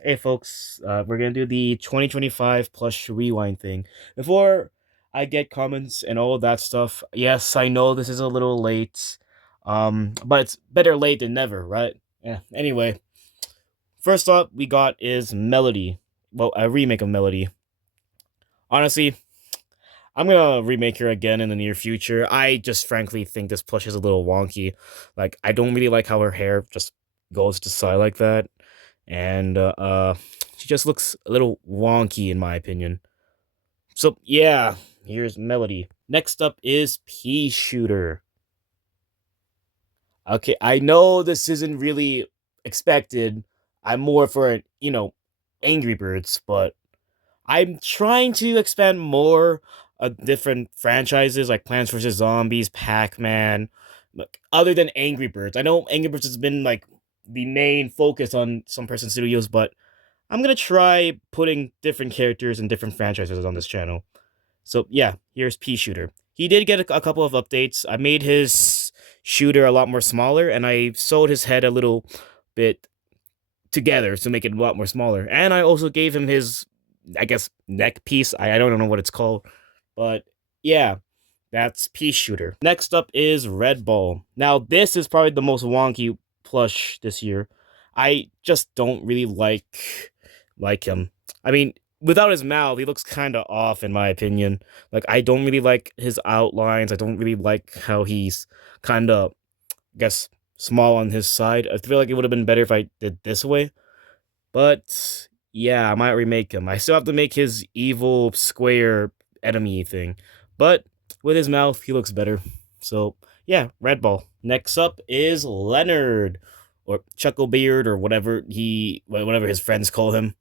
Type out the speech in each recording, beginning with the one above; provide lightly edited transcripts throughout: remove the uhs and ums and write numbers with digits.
Hey folks, we're gonna do the 2025 plush rewind thing. Before I get comments and all of that stuff, yes, I know this is a little late, but it's better late than never, right? Yeah. Anyway, first up we got is Melody. Well, a remake of Melody. Honestly, I'm gonna remake her again in the near future. I just frankly think this plush is a little wonky. Like, I don't really like how her hair just goes to side like that, and she just looks a little wonky in my opinion. So yeah, here's Melody. Next up is Peashooter. Okay, I know this isn't really expected. I'm more for Angry Birds, but I'm trying to expand more different franchises like Plants vs Zombies, Pac-Man, like, other than Angry Birds. I know Angry Birds has been like the main focus on some person studios, but I'm gonna try putting different characters and different franchises on this channel. So yeah, here's Peashooter. He did get a couple of updates. I made his shooter a lot more smaller, and I sewed his head a little bit together to make it a lot more smaller. And I also gave him his, I guess, neck piece. I don't know what it's called. But yeah, that's Peashooter. Next up is Red Ball. Now, this is probably the most wonky plush this year. I just don't really like him. I mean, without his mouth, he looks kind of off in my opinion. Like, I don't really like his outlines. I don't really like how he's kind of, I guess, small on his side. I feel like it would have been better if I did this way. But yeah, I might remake him. I still have to make his evil square enemy thing. But with his mouth, he looks better. So yeah, Red Ball. Next up is Leonard, or Chucklebeard, or whatever his friends call him.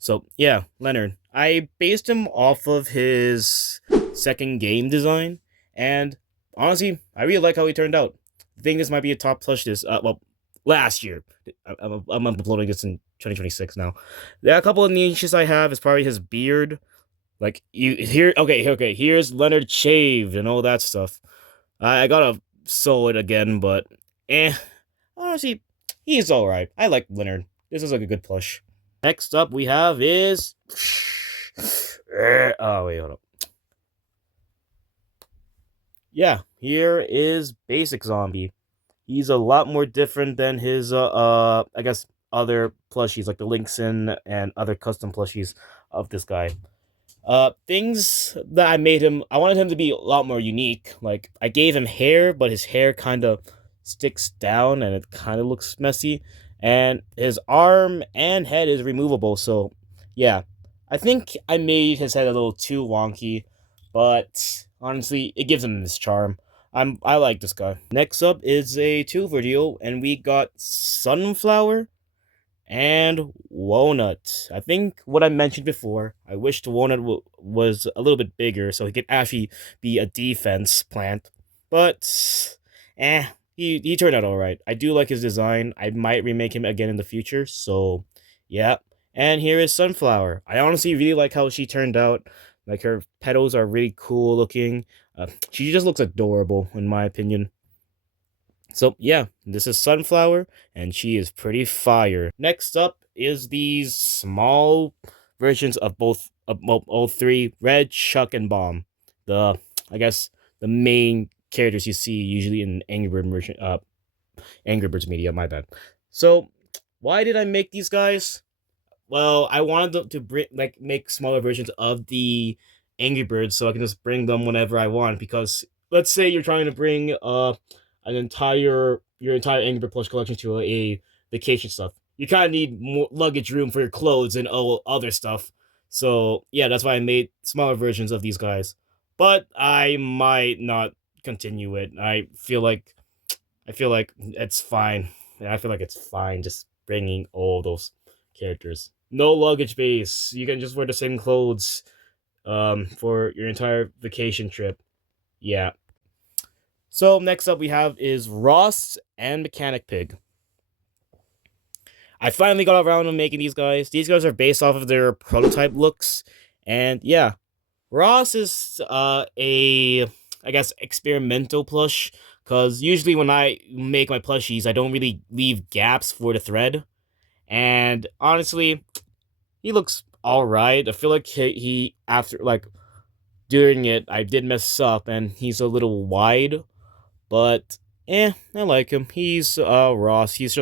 So yeah, Leonard. I based him off of his second game design, and honestly, I really like how he turned out. I think this might be a top plush this last year. I'm uploading this in 2026 now. There are a couple of niches I have. Is probably his beard. Like, you here, okay. Here's Leonard shaved and all that stuff. I gotta sew it again, but honestly, he's all right. I like Leonard. This is like a good plush. Next up we have is oh wait, hold up. Yeah, here is Basic Zombie. He's a lot more different than his I guess other plushies like the Linkson and other custom plushies of this guy. Things that I made him, I wanted him to be a lot more unique. Like, I gave him hair, but his hair kind of sticks down and it kind of looks messy. And his arm and head is removable. So, yeah, I think I made his head a little too wonky, but honestly, it gives him this charm. I like this guy. Next up is a two video, and we got Sunflower and Walnut. I think what I mentioned before, I wished Walnut was a little bit bigger so he could actually be a defense plant. But, he turned out alright. I do like his design. I might remake him again in the future, so yeah. And here is Sunflower. I honestly really like how she turned out. Like, her petals are really cool looking. She just looks adorable, in my opinion. So yeah, this is Sunflower, and she is pretty fire. Next up is these small versions of all three, Red, Chuck, and Bomb. I guess the main characters you see usually in Angry Birds media. My bad. So why did I make these guys? Well, I wanted to make smaller versions of the Angry Birds so I can just bring them whenever I want. Because let's say you're trying to bring your entire Angry Bird plush collection to a vacation stuff. You kind of need more luggage room for your clothes and all other stuff. So yeah, that's why I made smaller versions of these guys. But I might not continue it. I feel like it's fine. I feel like it's fine just bringing all those characters. No luggage base. You can just wear the same clothes for your entire vacation trip. Yeah. So next up we have is Ross and Mechanic Pig. I finally got around to making these guys. These guys are based off of their prototype looks. And yeah, Ross is I guess experimental plush, Because usually when I make my plushies, I don't really leave gaps for the thread. And honestly, he looks alright. I feel like he after like doing it, I did mess up, and he's a little wide, but I like him. He's Ross. It's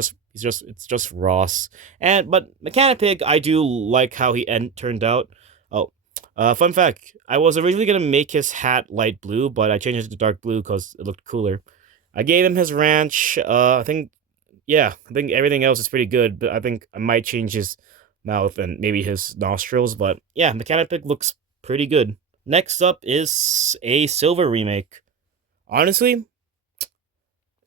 just Ross. And but Mechanic Pig, I do like how he turned out. Oh, fun fact: I was originally gonna make his hat light blue, but I changed it to dark blue because it looked cooler. I gave him his ranch. I think everything else is pretty good, but I think I might change his mouth and maybe his nostrils. But yeah, Mechanic Pig looks pretty good. Next up is a silver remake. Honestly,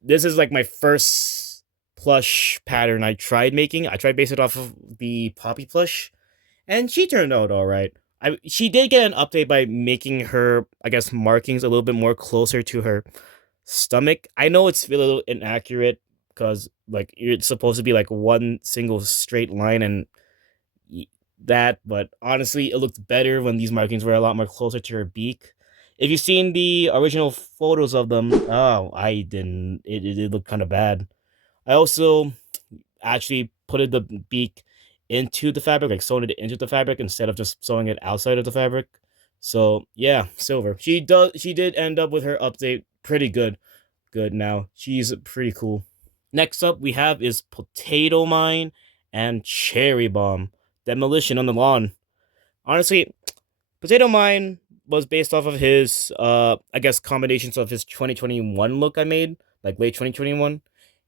this is like my first plush pattern I tried making. I tried basing it off of the Poppy plush, and she turned out all right. She did get an update by making her, I guess, markings a little bit more closer to her stomach. I know it's a little inaccurate because like it's supposed to be like one single straight line and that, but honestly, it looked better when these markings were a lot more closer to her beak. If you've seen the original photos of them, oh, I didn't. It looked kind of bad. I also actually put the beak into the fabric, like sewing it into the fabric instead of just sewing it outside of the fabric. So yeah, silver. She did end up with her update pretty good. Good now. She's pretty cool. Next up we have is Potato Mine and Cherry Bomb. Demolition on the Lawn. Honestly, Potato Mine was based off of his I guess combinations of his 2021 look I made, like late 2021.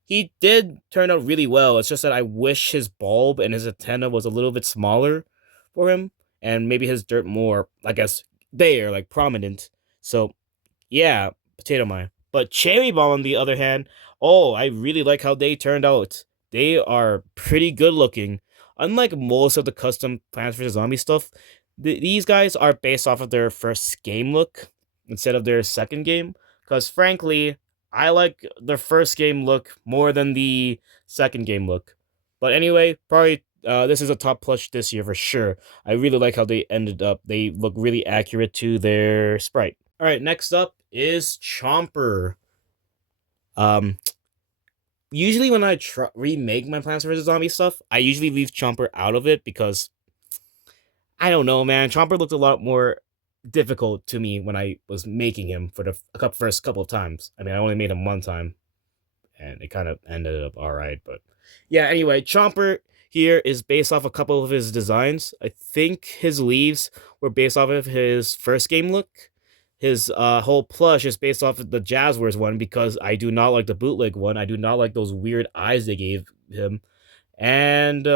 He did turn out really well. It's just that I wish his bulb and his antenna was a little bit smaller for him, and maybe his dirt more, I guess, there, like prominent. So yeah, Potato Mine. But Cherry Bomb, on the other hand, oh, I really like how they turned out. They are pretty good looking. Unlike most of the custom Plants vs. Zombie stuff, these guys are based off of their first game look instead of their second game. Because frankly, I like their first game look more than the second game look. But anyway, probably this is a top plush this year for sure. I really like how they ended up. They look really accurate to their sprite. All right, next up is Chomper. Um, Usually when I remake my Plants vs Zombie stuff, I usually leave Chomper out of it because I don't know, man. Chomper looked a lot more difficult to me when I was making him for the first couple of times. I mean, I only made him one time, and it kind of ended up all right. But yeah, anyway, Chomper here is based off a couple of his designs. I think his leaves were based off of his first game look. His whole plush is based off of the Jazzwares one because I do not like the bootleg one. I do not like those weird eyes they gave him. And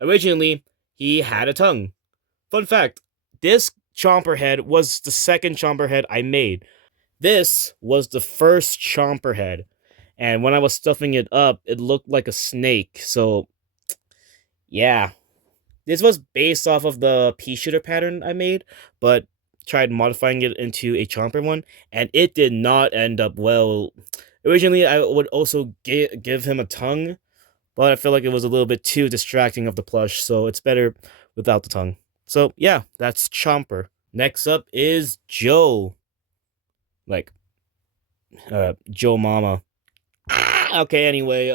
originally he had a tongue. Fun fact: this Chomper head was the second Chomper head I made. This was the first Chomper head, and when I was stuffing it up, it looked like a snake. So yeah, this was based off of the Peashooter pattern I made, but tried modifying it into a Chomper one, and it did not end up well. Originally, I would also give him a tongue, but I feel like it was a little bit too distracting of the plush, so it's better without the tongue. So yeah, that's Chomper. Next up is Joe. Like, Joe Mama. Okay, anyway,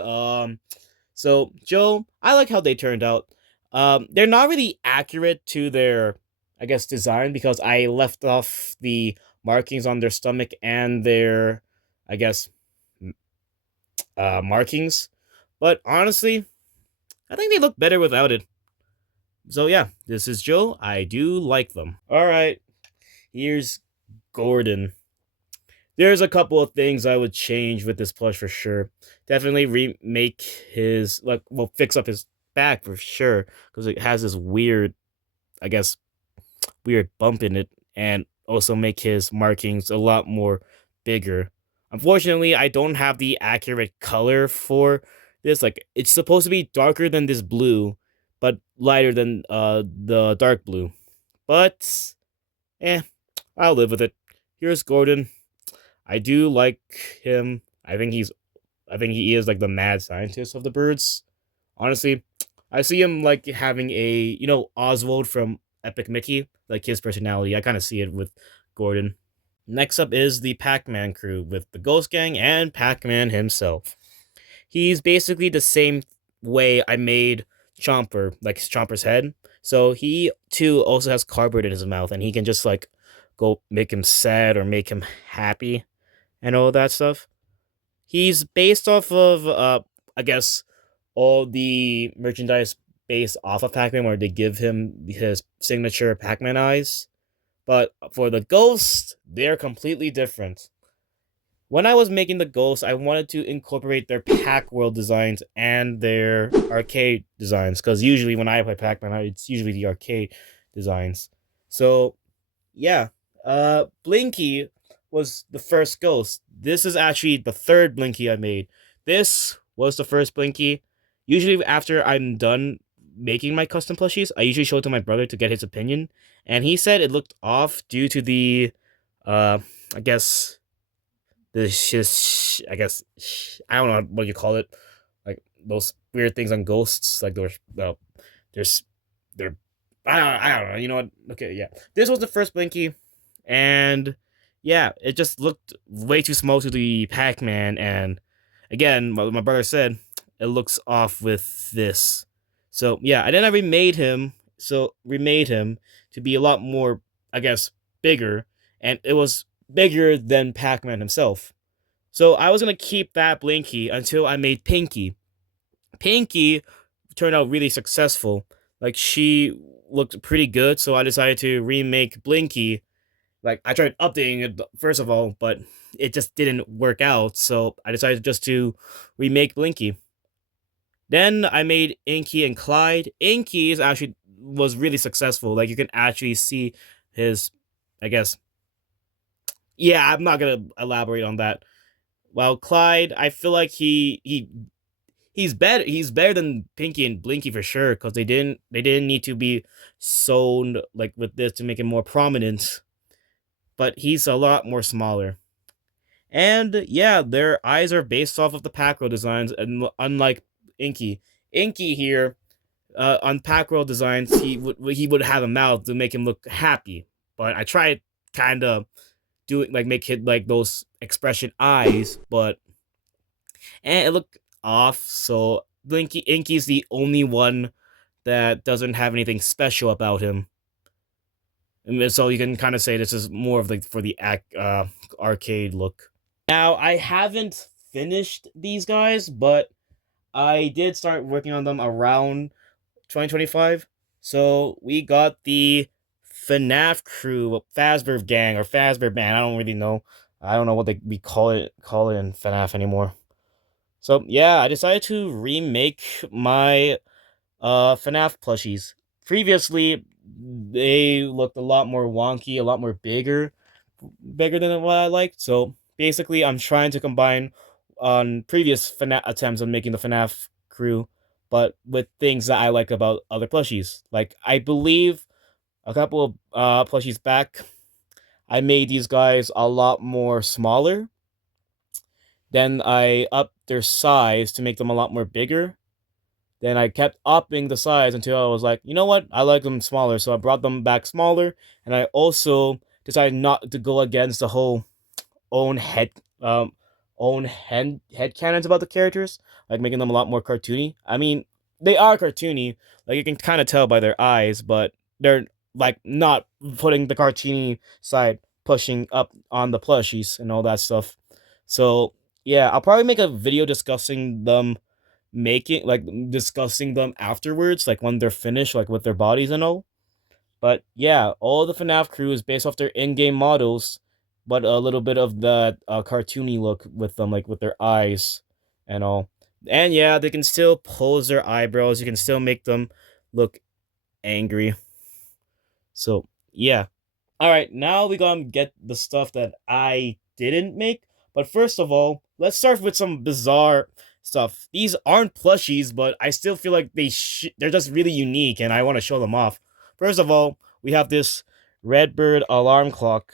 so Joe, I like how they turned out. They're not really accurate to their, I guess, design because I left off the markings on their stomach and their, I guess, markings. But honestly, I think they look better without it. So yeah, this is Joe. I do like them. All right, here's Gordon. There's a couple of things I would change with this plush for sure. Definitely remake his, like, well, fix up his back for sure because it has this weird, I guess, weird bump in it, and also make his markings a lot more bigger. Unfortunately, I don't have the accurate color for this. Like, it's supposed to be darker than this blue, but lighter than the dark blue. But I'll live with it. Here's Gordon. I do like him. I think he is like the mad scientist of the birds. Honestly, I see him like having a, Oswald from Epic Mickey, like his personality. I kind of see it with Gordon. Next up is the Pac-Man crew with the Ghost Gang and Pac-Man himself. He's basically the same way I made Chomper, like Chomper's head. So he too also has cardboard in his mouth, and he can just like go make him sad or make him happy and all that stuff. He's based off of I guess all the merchandise based off of Pac-Man where they give him his signature Pac-Man eyes. But for the ghosts, they're completely different. When I was making the ghosts, I wanted to incorporate their Pac World designs and their arcade designs, because usually when I play Pac-Man, it's usually the arcade designs. So yeah, Blinky was the first ghost. This is actually the third Blinky I made. This was the first Blinky. Usually after I'm done making my custom plushies, I usually show it to my brother to get his opinion, and he said it looked off due to the, I guess I guess I don't know what you call it, like those weird things on ghosts, like there's they're I don't know. You know what? Okay, yeah. This was the first Blinky, and yeah, it just looked way too small to the Pac-Man, and again, my brother said it looks off with this. So yeah, and then I remade him. So remade him to be a lot more, I guess, bigger, and it was bigger than Pac-Man himself. So I was gonna keep that Blinky until I made Pinky. Pinky turned out really successful. Like she looked pretty good, so I decided to remake Blinky. Like I tried updating it first of all, but it just didn't work out. So I decided just to remake Blinky. Then I made Inky and Clyde. Inky is actually was really successful. Like you can actually see his, I guess. Yeah, I'm not gonna elaborate on that. While Clyde, I feel like he's better. He's better than Pinky and Blinky for sure, because they didn't need to be sewn like with this to make him more prominent. But he's a lot more smaller. And yeah, their eyes are based off of the Pac-World designs, and unlike Inky, Inky here on Pac-World designs, he would have a mouth to make him look happy. But I tried kind of doing like make it like those expression eyes, but and it looked off. So Blinky Inky's the only one that doesn't have anything special about him. And so you can kind of say this is more of like for the arcade look. Now I haven't finished these guys, but I did start working on them around 2025. So we got the FNAF crew, Fazbear gang or Fazbear band. I don't really know. I don't know what we call it in FNAF anymore. So yeah, I decided to remake my FNAF plushies. Previously, they looked a lot more wonky, a lot more bigger than what I liked. So basically, I'm trying to combine on previous FNAF attempts on making the FNAF crew, but with things that I like about other plushies. Like I believe a couple of plushies back, I made these guys a lot more smaller. Then I upped their size to make them a lot more bigger. Then I kept upping the size until I was like, you know what? I like them smaller. So I brought them back smaller. And I also decided not to go against the whole own head um head canons about the characters, like making them a lot more cartoony. I mean, they are cartoony, like you can kind of tell by their eyes, but they're like not putting the cartoony side pushing up on the plushies and all that stuff. So yeah, I'll probably make a video discussing them afterwards, like when they're finished, like with their bodies and all. But yeah, all the FNAF crew is based off their in-game models, but a little bit of that cartoony look with them, like with their eyes and all. And yeah, they can still pose their eyebrows. You can still make them look angry. So yeah. All right, now we gonna get the stuff that I didn't make. But first of all, let's start with some bizarre stuff. These aren't plushies, but I still feel like they're just really unique, and I want to show them off. First of all, we have this Redbird alarm clock.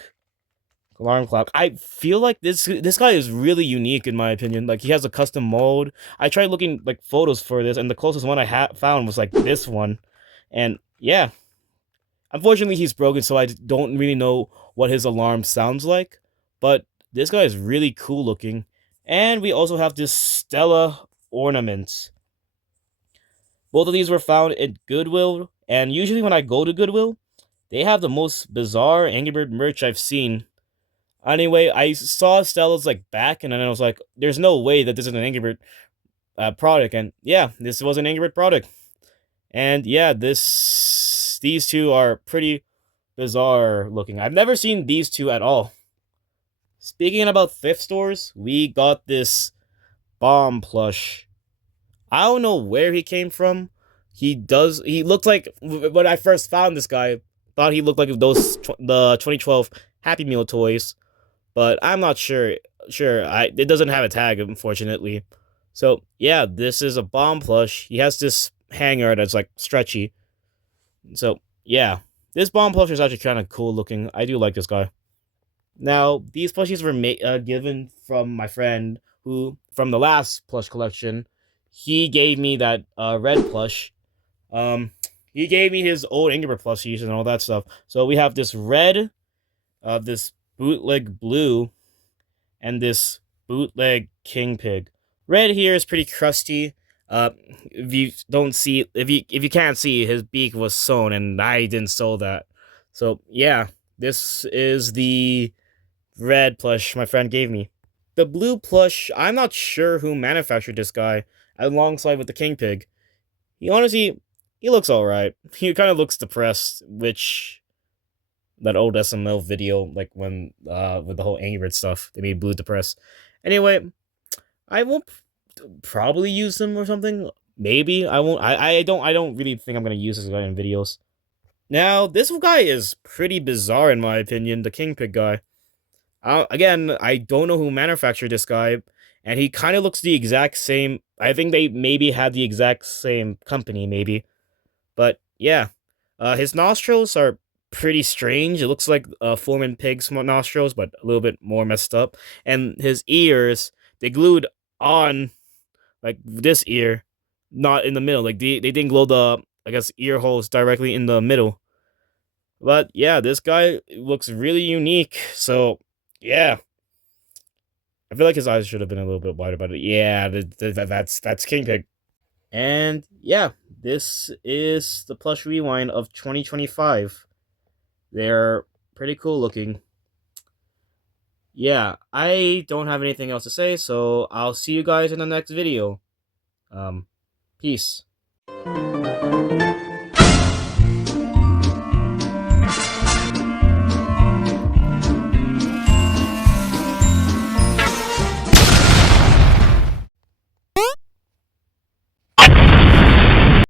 Alarm clock. I feel like this guy is really unique in my opinion. Like he has a custom mold. I tried looking like photos for this, and the closest one I found was like this one, and yeah. Unfortunately, he's broken, so I don't really know what his alarm sounds like. but this guy is really cool looking. And we also have this Stella ornament. Both of these were found at Goodwill, and usually when I go to Goodwill, they have the most bizarre Angry Bird merch I've seen. Anyway, I saw Stella's like back, and then I was like, "There's no way that this is an Angry Bird product." And yeah, this was an Angry Bird product. And yeah, these two are pretty bizarre looking. I've never seen these two at all. Speaking about thrift stores, we got this bomb plush. I don't know where he came from. He looked like, when I first found this guy, thought he looked like the 2012 Happy Meal toys, but I'm not sure. It doesn't have a tag, unfortunately. So yeah, this is a bomb plush. He has this hanger that's like stretchy. So yeah, this bomb plush is actually kind of cool looking. I do like this guy. Now, these plushies were given from my friend who, from the last plush collection, he gave me that red plush. Um, he gave me his old Angry Bird plushies and all that stuff. So we have this red, this bootleg blue, and this bootleg king pig. Red here is pretty crusty. If you don't see, if you can't see, his beak was sewn, and I didn't sew that. So yeah, this is the red plush my friend gave me. The blue plush, I'm not sure who manufactured this guy, alongside with the king pig. He honestly, he looks alright. He kind of looks depressed, which that old SML video, like when with the whole Angry Bird stuff, they made Blue depressed. Anyway, I will probably use them or something. Maybe I won't. I don't really think I'm gonna use this guy in videos. Now, this guy is pretty bizarre in my opinion. The King Pig guy. Again, I don't know who manufactured this guy, and he kind of looks the exact same. I think they maybe had the exact same company, maybe. But yeah, his nostrils are pretty strange. It looks like Foreman Pig's nostrils, but a little bit more messed up. And his ears, they glued on like this ear, not in the middle. Like they didn't glue the, I guess, ear holes directly in the middle. But yeah, this guy looks really unique. So yeah, I feel like his eyes should have been a little bit wider. But yeah, that's King Pig. And yeah, this is the plush rewind of 2025. They're pretty cool looking. Yeah, I don't have anything else to say, so I'll see you guys in the next video. Peace.